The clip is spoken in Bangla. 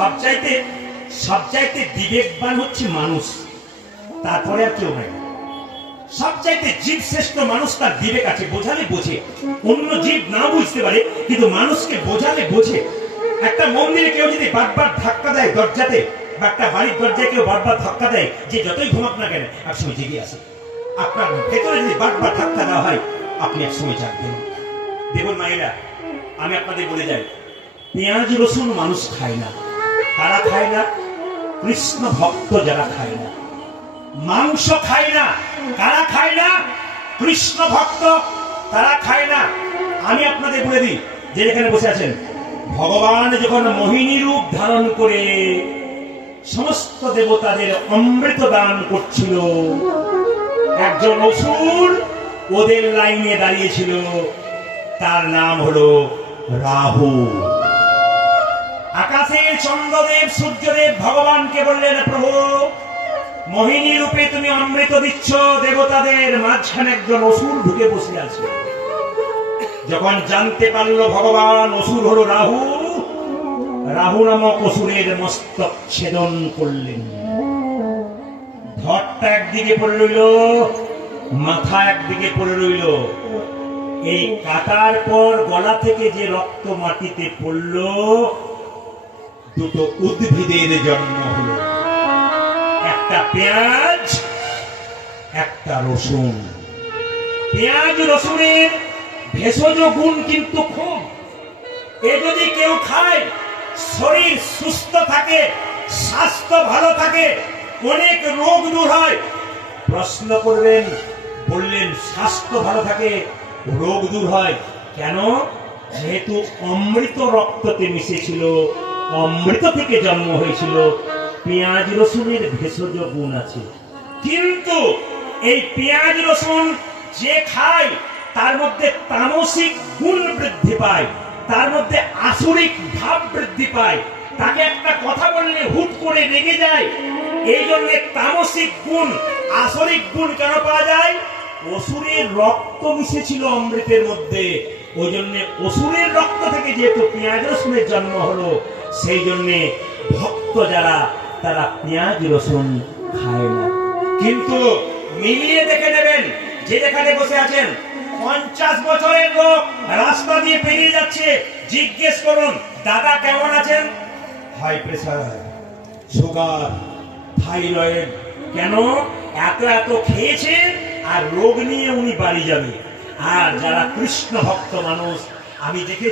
সবচাইতে সবচাইতে বিবেকবান হচ্ছে মানুষ, তারপরে আর কেউ নাই। সবচাইতে জীব শ্রেষ্ঠ মানুষ, তার বিবেক আছে, বোঝালে বোঝে। অন্য জীব না বুঝতে পারে, কিন্তু মানুষকে বোঝালে বোঝে। একটা মন্দিরে কেউ যদি বারবার ধাক্কা দেয় দরজাতে, বা একটা বাড়ির দরজায় কেউ বারবার ধাক্কা দেয়, যে যতই ঘুমাক না কেন একসময় জেগে আসে। আপনার ভেতরে যদি বারবার ধাক্কা দেওয়া হয়, আপনি একসময় জাগবেন। দেখুন মায়েরা, আমি আপনাদের বলে যাই, পেঁয়াজ রসুন মানুষ খায় না। কারা খায় না? কৃষ্ণ ভক্ত যারা খায় না। মাংস খায় না। কারা খায় না? কৃষ্ণ ভক্ত, তারা খায় না। আমি আপনাদের বলে দিই, যে এখানে বসে আছেন, ভগবান যখন মোহিনী রূপ ধারণ করে সমস্ত দেবতাদের অমৃত দান করছিল, একজন অসুর ওদের লাইনে দাঁড়িয়েছিল, তার নাম হলো রাহু। আকাশের চন্দ্রদেব সূর্যদেব ভগবানকে বললেন, প্রভু মোহিনী রূপে তুমি অমৃত দিচ্ছ দেবতাদের, মাঝখানে একজন অসুর ঢুকে বসে আছে। যখন জানতে পারলো ভগবান অসুর হলো রাহু, রাহু নামক অসুরের মস্তক ছেদন করলেন। ধরটা একদিকে পড়ে রইল, মাথা একদিকে পড়ে রইল। এই কাটার পর গলা থেকে যে রক্ত মাটিতে পড়ল, দুটো উদ্ভিদের জন্ম হলো, একটা পেঁয়াজ, একটা রসুন। পেঁয়াজ রসুনের ভেষজ গুণ কিন্তু খুব, এ যদি কেউ খায় শরীর সুস্থ থাকে, স্বাস্থ্য ভালো থাকে, অনেক রোগ দূর হয়। প্রশ্ন করবেন, বললেন স্বাস্থ্য ভালো থাকে, রোগ দূর হয় কেন? যেহেতু অমৃত রক্ততে মিশেছিল, অমৃত থেকে জন্ম হয়েছিল, পেঁয়াজ রসুনের ভেষজ গুণ আছে। কিন্তু এই পেঁয়াজ রসুন যে খায়, তার মধ্যে তামসিক গুণ বৃদ্ধি পায়, তার মধ্যে আসুরিক ভাব বৃদ্ধি পায়। তাকে একটা কথা বললে হুট করে রেগে যায়। এই জন্য তামসিক গুণ, আসরিক গুণ কেন পাওয়া যায়? অসুরের রক্ত মিশেছিল অমৃতের মধ্যে, ওই জন্য অসুরের রক্ত থেকে যেহেতু পেঁয়াজ রসুনের জন্ম হলো, সেই জন্যে ভক্ত যারা, তারা পেঁয়াজ রসুন খায় না। কিন্তু মিলিয়ে দেখে নেবেন, যে যেখানে বসে আছেন, 50 বছরের লোক রাস্তা দিয়ে পেরিয়ে যাচ্ছে, জিজ্ঞেস করুন, দাদা কেমন আছেন? High pressure, sugar, thyroid. কেন? এত এত খেয়েছে, আর রোগ নিয়ে উনি বাড়ি যাবে। আর যারা কৃষ্ণ ভক্ত মানুষ, আমি দেখেছি